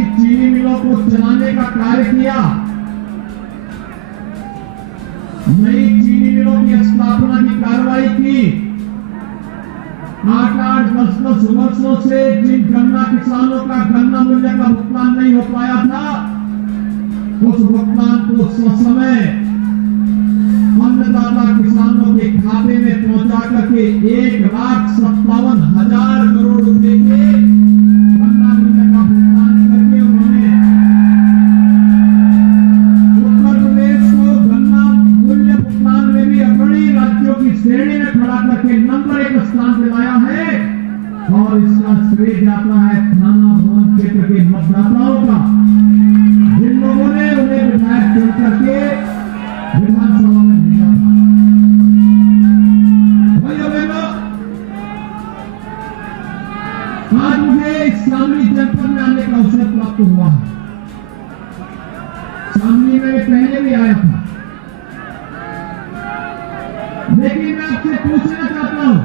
नई चीनी मिलों को चलाने का कार्य किया, नई चीनी मिलों की स्थापना की कार्रवाई की। 8-8, 10-10 वर्षों से जिन गन्ना किसानों का गन्ना मूल्य का भुगतान नहीं हो पाया था, उस भुगतान को ससमय अन्नदाता किसानों के खाते में पहुंचा करके 1,57,000 करोड़ रुपए के गन्ना मूल्य का भुगतान करके उन्होंने उत्तर प्रदेश को गन्ना मूल्य भुगतान में भी अग्रणी राज्यों की श्रेणी में खड़ा करके नंबर 1 स्थान दिलाया है। और इसका श्रेय जाता है थाना भवन क्षेत्र के मतदाताओं का, जिन लोगों ने उन्हें विधायक चुन करके विधानसभा में भेजा था। भाइयों बहनों, आज मुझे इस शामली जनपद में आने का अवसर प्राप्त हुआ है। शामली में पहले भी आया था, लेकिन मैं आपसे पूछना चाहता हूं,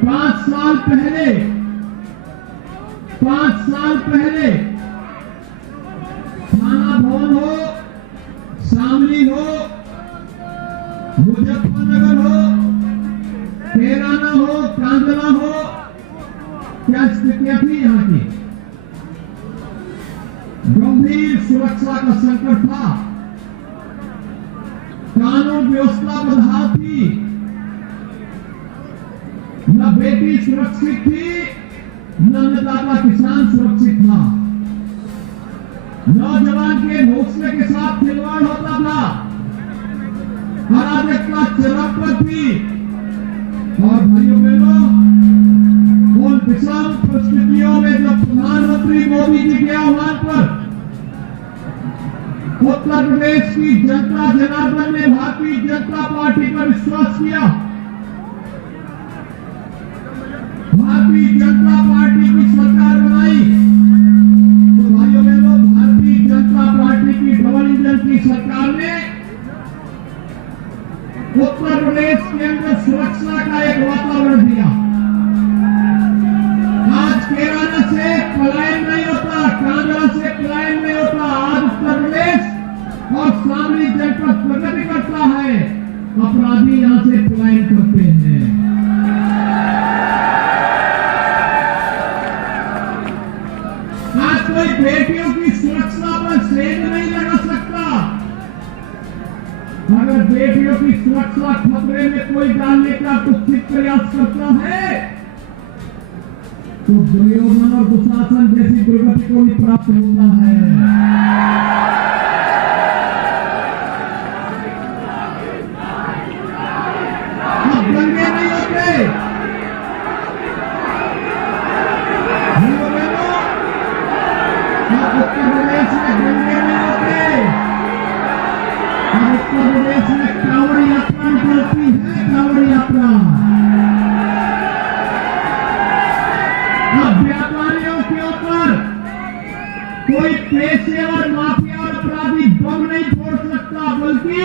5 साल पहले थाना भवन हो, शामली हो, मुजफ्फरनगर हो, कैराना हो, कांदला हो, क्या स्थितियां थी यहां की? गंभीर सुरक्षा का संकट था, कानून व्यवस्था बदहाल थी, न बेटी सुरक्षित थी, न अन्नदाता किसान सुरक्षित था। नौजवान के हौसले के साथ खिलवाड़ होता था, अराजकता चरम पर थी। और भाइयों बहनों, उन विषम परिस्थितियों में जब प्रधानमंत्री मोदी जी के आह्वान पर उत्तर प्रदेश की जनता जनार्दन ने भारतीय जनता पार्टी पर विश्वास किया, भारतीय जनता पार्टी की सरकार बनाई, तो भाइयों बहनों, भारतीय जनता पार्टी की डबल इंजन की सरकार ने उत्तर प्रदेश के अंदर सुरक्षा का एक वातावरण दिया। आज कैराना से पलायन नहीं होता, कांगड़ा से पलायन नहीं होता। आज उत्तर प्रदेश और शामली जनपद प्रगति करता है, अपराधी यहां से पलायन करते हैं। आज कोई बेटियों की सुरक्षा पर सेंध नहीं लगा सकता। अगर बेटियों की सुरक्षा खतरे में कोई डालने का कुत्सित प्रयास करता है, तो दुर्योधन और दुशासन जैसी दुर्गति को भी प्राप्त होता है। अब दंगे नहीं होते, उत्तर प्रदेश में दंगे नहीं होते, उत्तर प्रदेश में कांवड़ यात्रा निकलती है, कांवड़ यात्रा। अब व्यापारियों के ऊपर कोई पेशेवर माफिया और अपराधी बम नहीं फोड़ सकता, बल्कि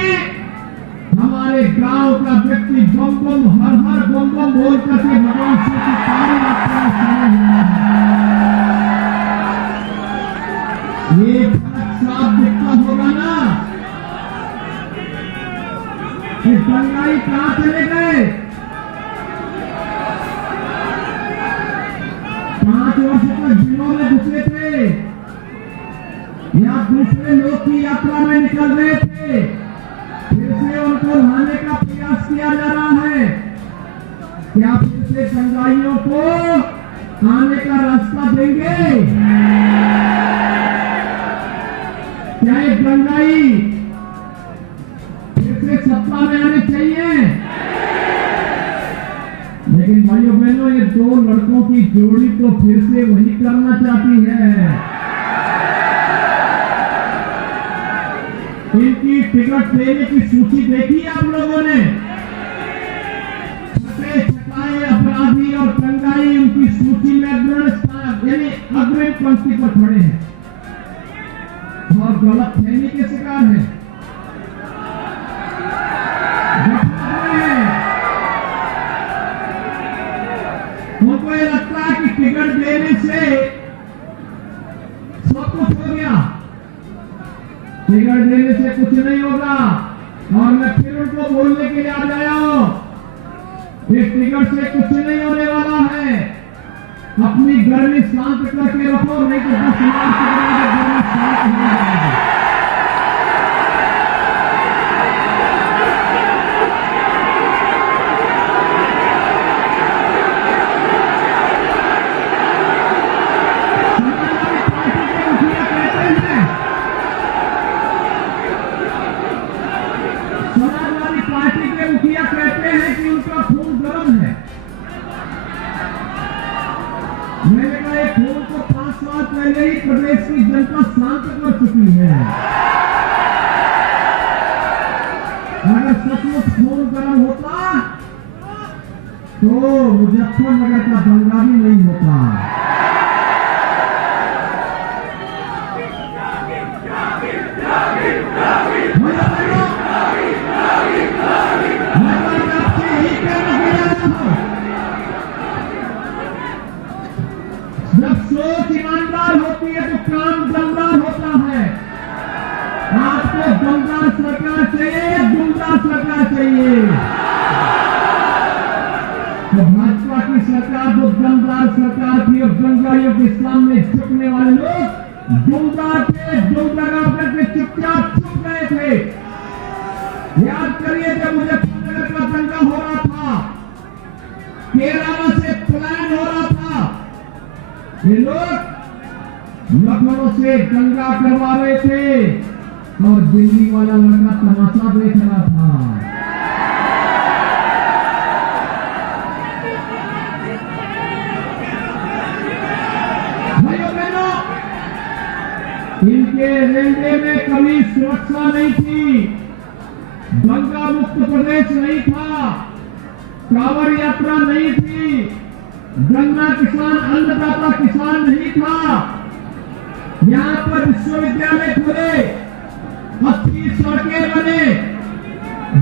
हमारे गांव का व्यक्ति बम बम हर हर बम बम बोल करके भगवान शिव की सारी यात्रा में शामिल हुआ है। ये फर्क साफ दिखता होगा ना कि दंगाई कहां चले गए। 5 वर्ष तक जिलों में घुसे थे या दूसरे लोग की यात्रा में निकल रहे थे, फिर से उनको लाने का प्रयास किया जा रहा है। क्या फिर से दंगाइयों को आने का रास्ता देंगे? क्या एक दंगाई फिर से सत्ता में आने चाहिए? लेकिन भाइयों बहनों, ये 2 लड़कों की जोड़ी तो फिर से वही करना चाहती है। इनकी टिकट देने की सूची देखी आप लोगों ने? छठे छठाए अपराधी और दंगाई उनकी सूची में अग्रणी स्थान यानी अग्रिम पंक्ति पर खड़े हैं और गलत फहमी के शिकार है। उनको ये लगता है कि टिकट देने से टिकट देने से कुछ नहीं होगा। और मैं फिर उनको बोलने के लिए आ जाया हूं, इस टिकट से कुछ नहीं होने वाला है। अपनी गर्मी शांत करके रखो, नहीं तो 10 मार्च के बाद गर्मी शांत नहीं जाएगी। समाजवादी पार्टी के मुखिया कहते हैं कि उनका खून गर्म है। मैंने कहा एक खून को 5 साल पहले ही प्रदेश की जनता शांत कर चुकी है। अगर सचमुच खून गर्म होता तो मुजफ्फरनगर का दंगा भी नहीं होता। जब सोच ईमानदार होती है तो काम दमदार होता है। आपको दमदार सरकार चाहिए, दुमदार सरकार चाहिए। तो भाजपा की सरकार जो दमदार सरकार थी और दंगाइयों के सामने झुकने वाले लोग दुमदार थे, दुम लगा करके चुपचाप छुप गए थे। याद करिए जब मुजफ्फरनगर का दंगा हो रहा था, केरला से प्लान हो रहा था, ये लोग लखनऊ से दंगा करवा रहे थे और दिल्ली वाला लड़का तमाशा देख रहा था। भाइयों बहनों, इनके एजेंडे में कभी सुरक्षा नहीं थी, दंगा मुक्त प्रदेश नहीं था, कांवड़ यात्रा नहीं थी, गन्ना किसान अन्नदाता किसान नहीं था। यहाँ पर विश्वविद्यालय खुले, अच्छी सड़कें बने,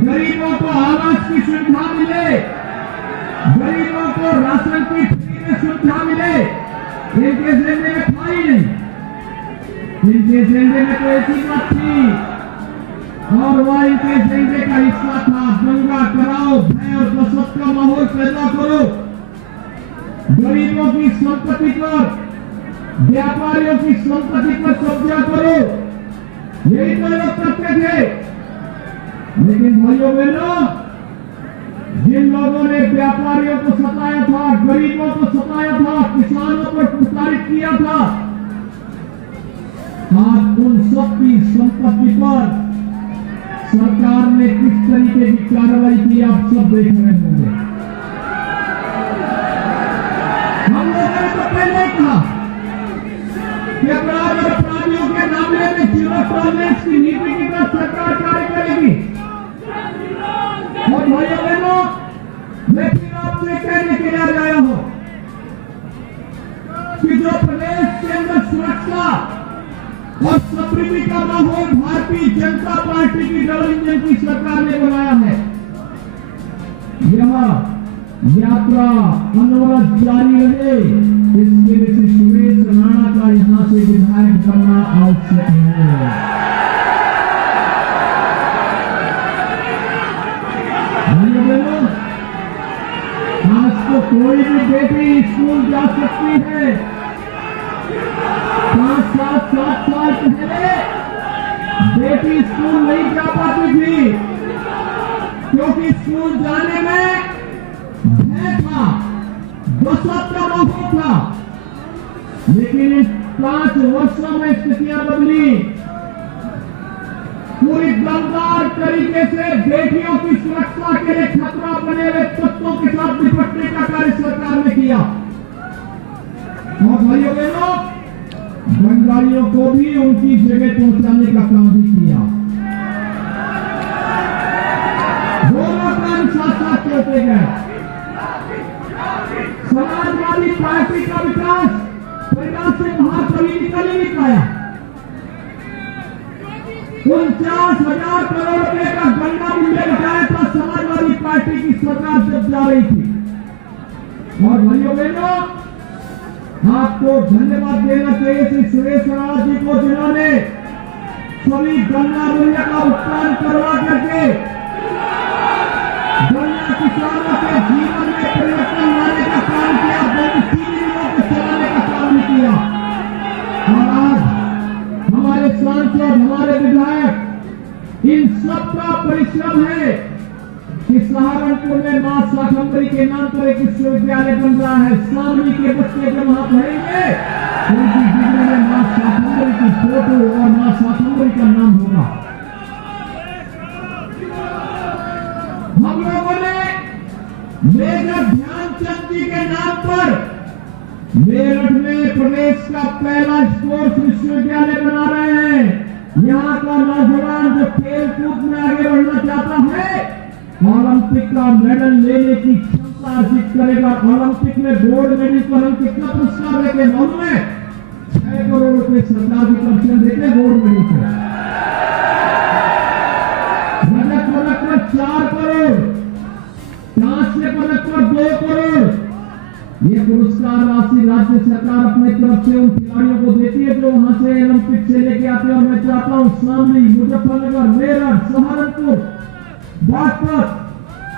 गरीबों को आवास की सुविधा मिले, गरीबों को राशन की फ्री में सुविधा मिले। इनके एजेंडे में था ही नहीं। इनके एजेंडे में तो एक ही बात थी और वह इनके एजेंडे का हिस्सा था, दंगा कराओ, भय और दहशत का माहौल पैदा करो, गरीबों की संपत्ति पर, व्यापारियों की संपत्ति पर कब्जा करो। यही तो लोग करते थे। लेकिन भाइयों बहनों, जिन लोगों ने व्यापारियों को सताया था, गरीबों को सताया था, किसानों पर प्रताड़ित किया था, आज उन सबकी संपत्ति पर सरकार ने किस तरीके की कार्रवाई की आप सब देख रहे होंगे। हम लोगों ने तो पहले ही कहा कि अपराध और अपराधियों के मामले में जीरो टॉलरेंस की नीति की तरफ सरकार कार्य करेगी। और भाइयों बहनों, मैं फिर आपसे कहने के लिए आ गया हूं कि जो प्रदेश के अंदर सुरक्षा और समृद्धि का माहौल भारतीय जनता पार्टी की डबल इंजन की सरकार ने बनाया है, यह यात्रा अनवरत जारी रहे, इसके लिए सुरेश राणा का यहां से विधायक बनना आवश्यक है। आज तो कोई भी बेटी स्कूल जा सकती है। 5-7 साल पहले बेटी स्कूल नहीं जा पाती थी क्योंकि स्कूल जाने में भय था, दहशत का माहौल था। लेकिन इन 5 वर्षों में स्थितियां बदली। पूरी दमदार तरीके से बेटियों की सुरक्षा के लिए खतरा बने हुए तत्वों के साथ निपटने का कार्य सरकार ने किया। और भाइयों बहनों, बंगालियों को भी उनकी जगह पहुंचाने का काम भी किया। दोनों काम साथ साथ चलते गए। समाजवादी पार्टी का विकास परिवार से बाहर कभी निकल ही नहीं पाया। 49,000 करोड़ रुपए का गंगा मूल्य लगाया था समाजवादी पार्टी की सरकार जब जा रही थी। और भाइयों बहनों, आपको धन्यवाद देना चाहिए श्री सुरेश राणा जी को, जिन्होंने सभी गन्ना मूल्य का भुगतान करवा करके गन्ना किसानों के जीवन में परिवर्तन लाने का काम किया, बहुत सीधी लोगों को चलाने का काम किया। और आज हमारे सांसद, हमारे विधायक, इन सबका परिश्रम है कि सहारनपुर में मां शाकंभरी के नाम पर एक विश्वविद्यालय बन रहा है। शामली के बच्चे जब वहां पढ़ेंगे उनकी डिग्री में मां शाकंभरी की फोटो और मां शाकंभरी का नाम होगा। हम लोगों ने मेजर ध्यानचंद जी के नाम पर मेरठ में प्रदेश का पहला स्पोर्ट्स विश्वविद्यालय बना रहे हैं। यहाँ का नौजवान जो खेल कूद में आगे बढ़ना चाहता है, ओलंपिक का मेडल लेने की क्षमता अर्जित करेगा। ओलंपिक में गोल्ड मेडल पर हम कितना पुरस्कार देते हैं मालूम है? 6 करोड़ रुपए सरकार की तरफ से देते हैं गोल्ड मेडल पर। रजत पदक पर 4 करोड़, कांस्य पदक पर 2 करोड़। ये पुरस्कार राशि राज्य सरकार अपने तरफ से उन खिलाड़ियों को देती है जो वहां से ओलंपिक से लेके आते हैं। और मैं चाहता हूं शामली, मुजफ्फरनगर, मेरठ, सहारनपुर, बागपत,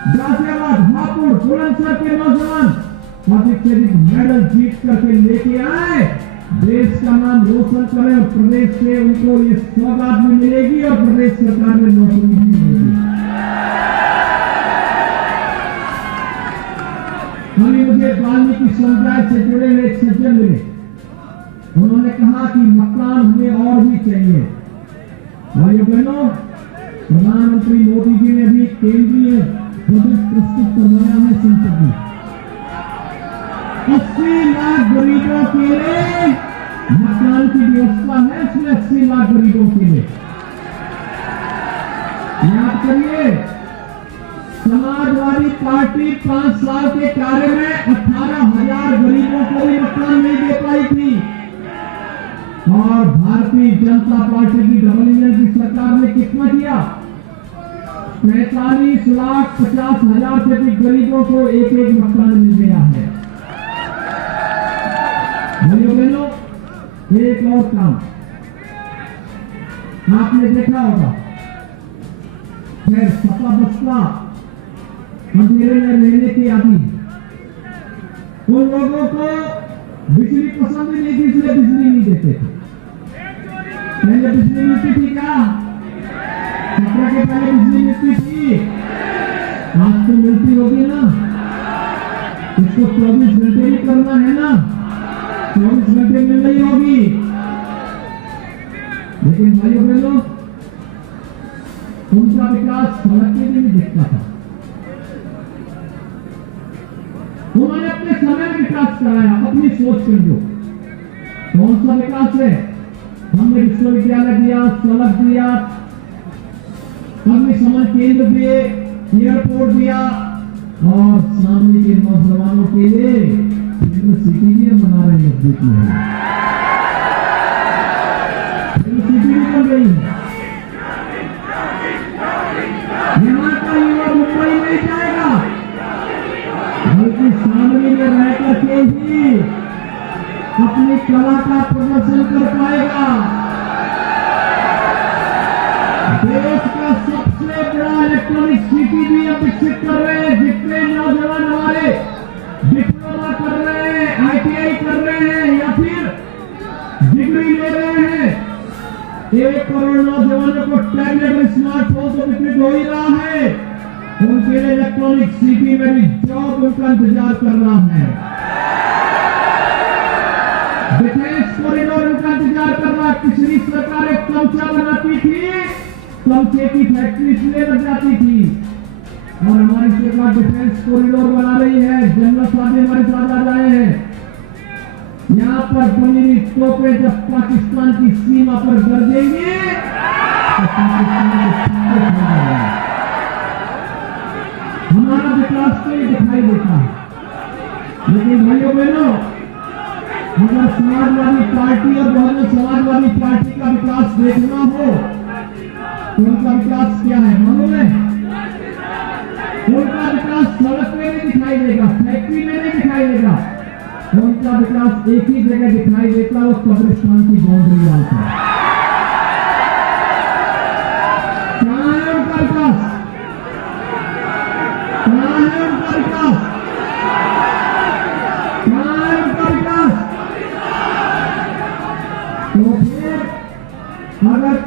गाजियाबाद, हापुड़, बुलंदशहर के नौजवान अधिक से अधिक मेडल जीत करके लेके आए, देश का नाम रोशन करें और प्रदेश से उनको ये सौगात भी मिलेगी और प्रदेश सरकार में नौकरी भी मिलेगी। अभी मुझे वाल्मीकि समुदाय से जुड़े हुए एक सज्जन मिले, उन्होंने कहा कि मकान हमें और भी चाहिए। भाइयों बहनों, प्रधानमंत्री मोदी जी ने भी केंद्रीय बजट प्रस्तुत करवाया है संसद में। 80 लाख गरीबों के लिए मकान की व्यवस्था है, इसमें 80 लाख गरीबों के लिए। याद करिए, समाजवादी पार्टी 5 साल के कार्य में 18,000 गरीबों को भी मकान नहीं दे पाई थी। और भारतीय जनता पार्टी की डबल इंजन की सरकार ने कितना किया? 45,50,000 से अधिक गरीबों को एक मकान मिल गया है। भाइयों बहनों, एक और काम आपने देखा होगा, खैर सपा बसपा अंधेरे में रहने की आदि, उन लोगों को बिजली पसंद नहीं थी, इसलिए बिजली नहीं देते थे। पहले बिजली मिलती थी क्या? सपा के पहले बिजली मिलती थी, आज तो मिलती होगी ना। इसको 24 घंटे ही करना है ना, 24 घंटे मिल रही होगी। लेकिन भाइयों बहनों, उनका विकास सड़क के लिए भी दिखता था। उन्होंने अपने समय में विकास कराया, अपनी सोच के जो। कौन सा विकास है? हमने विश्वविद्यालय दिया, सड़क दिया, अग्निशमन केंद्र दिए, एयरपोर्ट दिया और सामने के नौजवानों के लिए सिटी भी बना रहे नजदीक में है। सिटी भी बन रही है। यहाँ का युवा मुंबई नहीं जाएगा, बल्कि सामने में रह करके ही अपनी कला का प्रदर्शन कर पाएगा। देश का सबसे बड़ा इलेक्ट्रॉनिक सिटी भी अब विकसित कर रहे हैं। जितने नौजवान हमारे डिप्लोमा कर रहे हैं, ITI कर रहे हैं या फिर डिग्री ले रहे हैं, 1 करोड़ नौजवानों को टैबलेट और स्मार्टफोन तो वितरित हो ही रहा है। उनके लिए इलेक्ट्रॉनिक सिटी में भी जॉब उनका इंतजार कर रहा है। डिफेंस कॉरिडोर उनका इंतजार कर रहा है। पिछली सरकार एक तमचा बनाती थी, तमचे की फैक्ट्री इसलिए बन जाती थी, और हमारी सरकार डिफेंस कॉरिडोर बना रही है। जनरल साहब हमारे साथ आ रहे हैं। यहाँ पर बनी हुई तोपें जब पाकिस्तान की सीमा पर गरजेंगी तो हमारा विकास तो दिखाई देता है। लेकिन भाइयों बहनों, अगर समाजवादी पार्टी और बहुजन समाजवादी पार्टी का विकास देखना हो तो उनका विकास क्या है मालूम है? उनका विकास सड़क में नहीं दिखाई देगा, फैक्ट्री में नहीं दिखाई देगा। उनका विकास एक ही जगह दिखाई देता है, वो कब्रिस्तान की बाउंड्री वाल पर।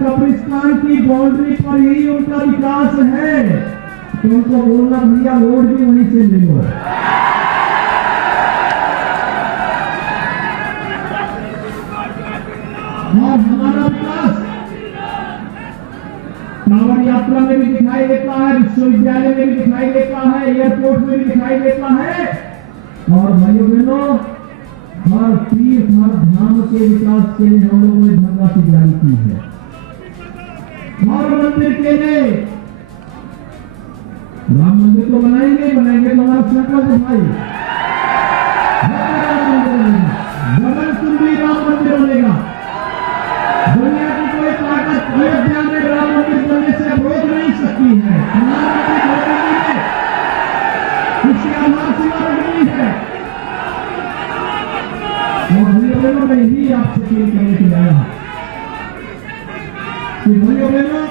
कब्रिस्तान की बाउंड्री पर ही उनका विकास है तो उनको बोलना भैया वोट भी वहीं से ले लो। और हमारा विकास कांवड़ यात्रा में भी दिखाई देता है, विश्वविद्यालय में भी दिखाई देता है, एयरपोर्ट में भी दिखाई देता है। और भाइयों बहनों, हर तीर्थ हर धाम के विकास के लिए हम लोगों ने धनराशि जारी की है। हर मंदिर के लिए राम मंदिर तो बनाएंगे तो हमारा संकल्प है भाई, गगन चुंबी राम मंदिर बनेगा। दुनिया की कोई ताकत अयोध्या में राम मंदिर बनने से रोक नहीं सकती है। इसकी आधारशिला रखनी है। और भैया बहनों, मैं ही आपसे अपील करने के लिए आया हूं कि भैया बहनों,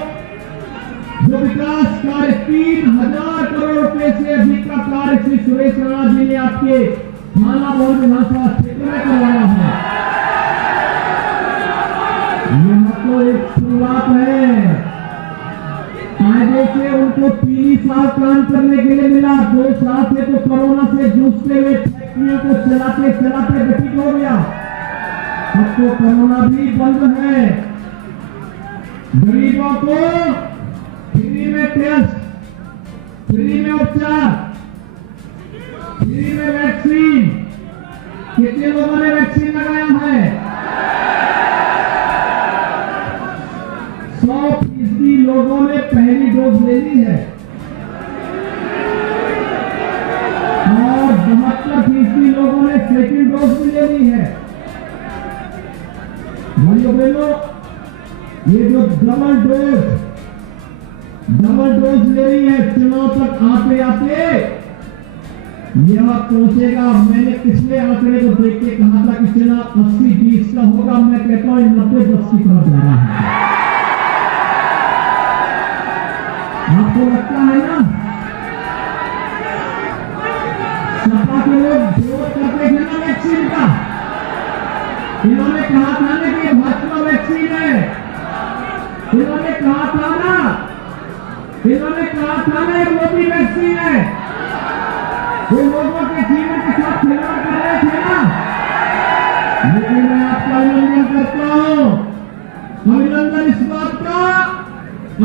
जो विकास कार्य 3000 करोड़ रुपए से अधिक का कार्य श्री सुरेश राणा जी ने आपके थाना भवन विधानसभा क्षेत्र में करवाया है, यह तो एक शुरुआत है। कायदे से उनको 3 साल काम करने के लिए मिला, 2 साल से तो कोरोना से जूझते हुए फैक्ट्रियों को चलाते चलाते व्यतीत हो गया। अब तो कोरोना भी बंद है। गरीबों को फ्री में टेस्ट, फ्री में उपचार, फ्री में वैक्सीन। कितने लोगों ने वैक्सीन लगाया है? 100% लोगों ने पहली डोज ले ली है और 72% लोगों ने सेकंड डोज भी ले ली है। भाइयों बहनों, ये जो डबल डोज ले रही है, चुनाव तक आते आते यह पहुंचेगा। मैंने पिछले आंकड़े को देख के कहा था कि चुनाव 80-20 का होगा, मैं कहता हूं 90-10 की तरफ जा रहा है। आपको लगता है ना, सपा के लोग विरोध करते थे ना वैक्सीन का, इन्होंने कहा था ना कि भाजपा वैक्सीन है, इन्होंने कहा था ना ये मोदी वैक्सीन है। ये लोगों के जीवन के साथ खिलवाड़ कर रहे थे ना। लेकिन मैं आपका अभिनंदन करता हूं, अभिनंदन इस बात का,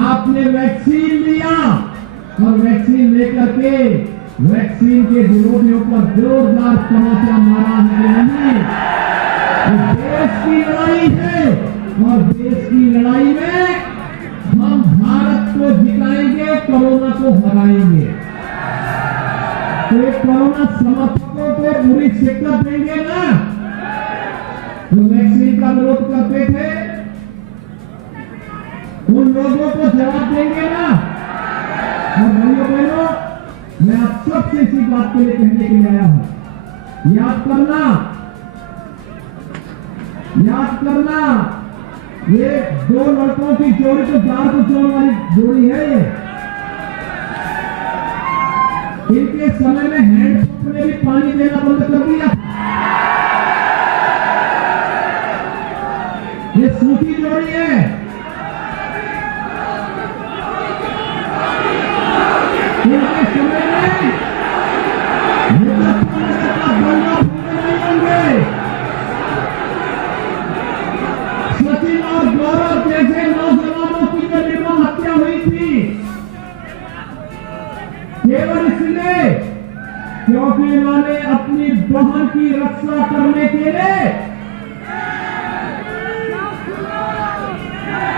आपने वैक्सीन लिया और वैक्सीन लेकर के वैक्सीन के विरोधियों पर जोरदार तमाचा मारा है। नहीं, ये देश की लड़ाई है और देश की लड़ाई में हम भारत को जिताएंगे, कोरोना को हराएंगे। तो कोरोना समर्थकों को पूरी शिक्षा देंगे ना, जो वैक्सीन का विरोध करते थे, उन लोगों को जवाब देंगे ना। और भाइयों बहनों, मैं आप सबसे इसी बात के लिए कहने के लिए आया हूं, याद करना, ये 2 लड़कों की जोड़ी तो दार को जोड़ने वाली जोड़ी है। ये इनके समय में हैंडपंप ने भी पानी देना बंद कर दिया। ये सूखी जोड़ी है। इनके समय में मुजफ्फरनगर का बंगा फूकने नहीं होंगे। सचिन और गौरव जैसे नौजवानों की जो निर्मम हत्या हुई थी, केवल इसलिए क्योंकि इन्होंने अपनी बहन की रक्षा करने के लिए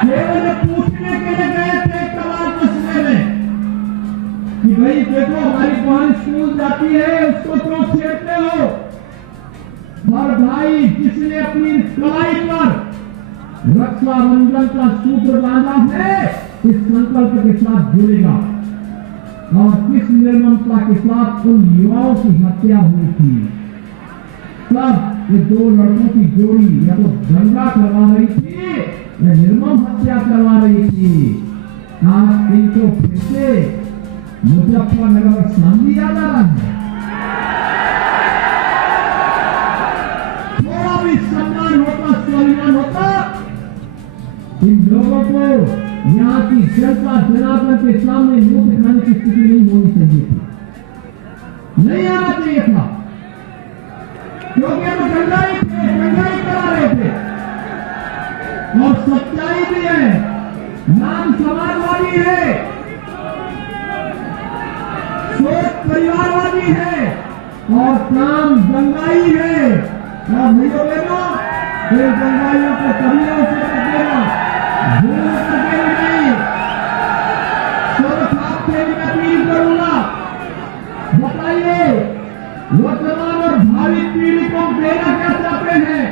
केवल पूछने के लिए गए थे कमाल कस्बे में कि भाई देखो, हमारी बहन स्कूल जाती है, उसको क्यों छेड़ते हो। और भाई, जिसने अपनी कलाई पर रक्षाबंधन का सूत्र बांधा है, इस संकल्प के साथ जुड़ेगा। और किस निर्ममता के साथ उन युवाओं की हत्या हुई थी, तब ये 2 लड़कों की जोड़ी या तो दंगा करवा रही थी या निर्मम हत्या करवा रही थी। आज इनको फिर से मुजफ्फरनगर शांति याद आ रहा है। थोड़ा भी सम्मान होता, स्वाभिमान होता इन लोगों को यहाँ की जनता जनार्दन के सामने मुंह दिखाने की स्थिति नहीं होनी चाहिए थी, नहीं आना चाहिए था, क्योंकि हम दंगाई करा रहे थे। और सच्चाई भी है, नाम समाजवादी है, सोच परिवारवादी है और काम दंगाई है। और नहीं हो लेना फिर दंगाइयों को कभी अवसर मत देना, भूल करके भी नहीं। सब आपसे भी अपील करूंगा, बताइए वर्तमान और भावी पीढ़ी को देना क्या चाहते हैं?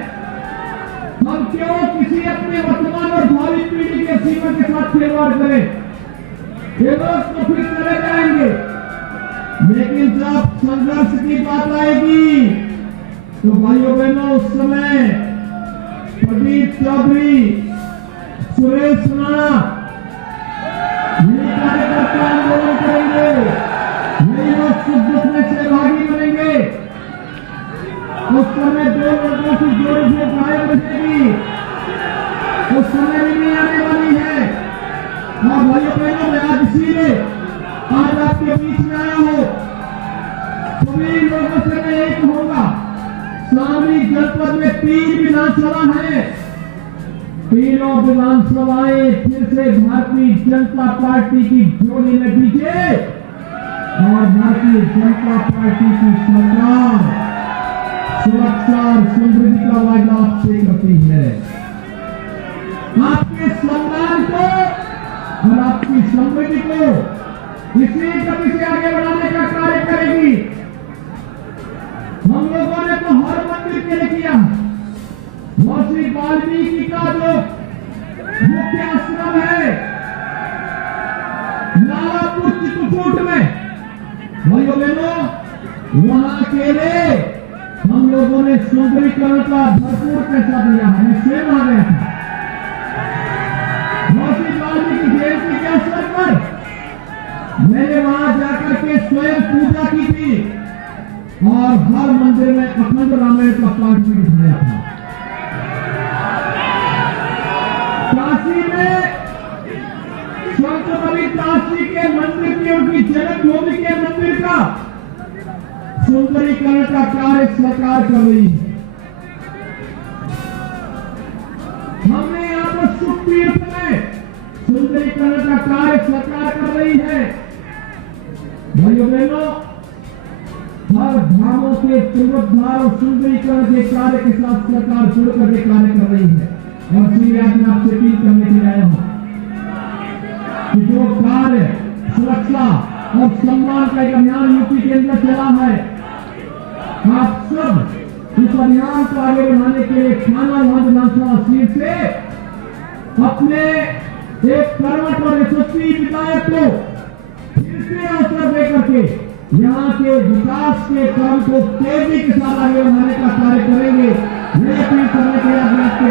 हम क्यों किसी अपने वर्तमान और भावी पीढ़ी के जीवन के साथ खिलवाड़ करें? ये लोग तो फिर चले जाएंगे, लेकिन जब संघर्ष की बात आएगी तो भाइयों बहनों उस समय प्रदीप चौधरी, सुरेश राणा यही कार्यकर्ता आंदोलन करेंगे, यही लोग सुख दुख में सहभागी बनेंगे। उस समय दो लोगों की जोड़ी से गायब बचेगी, उस समय भी नहीं आने वाली है। और भाइयों बहनों मैं आज इसीलिए आज आपके बीच में आया हूं, सभी लोगों से मैं एक कहूंगा, शामली जनपद में 3 विधानसभा है, तीनों विधानसभाएं फिर से भारतीय जनता पार्टी की जोड़ी में दीजिए और भारतीय जनता पार्टी की सरकार सुरक्षा और समृद्धि का वायदा आपसे करती है। आपके सम्मान को और आपकी समृद्धि को इसी गति से आगे बढ़ाने का कार्य करेगी। हम लोगों ने तो हर मंदिर के लिए किया, महर्षि वाल्मीकि का जो मुख्य आश्रम है नालापुर चित्रकूट में, भाइयों बहनों वहां के लिए हम लोगों ने सुंदरीकरण का भरपूर पैसा दिया है। मैं स्वयं आ गया था महर्षि वाल्मीकि जयंती के अवसर पर, मैंने वहां जाकर के स्वयं पूजा की थी और हर मंदिर में अखंड रामायण का पाठ भी बिठाया था। काशी में संत रविदास जी के मंदिर की, उनकी जन्मभूमि के मंदिर का सुंदरीकरण का कार्य सरकार कर रही है। हमने यहाँ पर सुख तीर्थ में सुंदरीकरण का कार्य सरकार कर रही है। भाइयों बहनों हर धामों के पुनरुद्धार और सुंदरीकरण के कार्य के साथ सरकार जुड़कर के कार्य कर रही है। और इसलिए आज मैं आपसे अपील करने के लिए आया हूं कि जो कार्य सुरक्षा और सम्मान का एक अभियान यूपी के अंदर चला है, आप सब इस अभियान को आगे बढ़ाने के लिए खाना विधानसभा सीट से अपने एक कर्मठ और यशस्वी विधायक को फिर से अवसर देकर के यहाँ के विकास के काम को तेजी के साथ आगे बढ़ाने का कार्य करेंगे। ये अपील करने के लिए आपके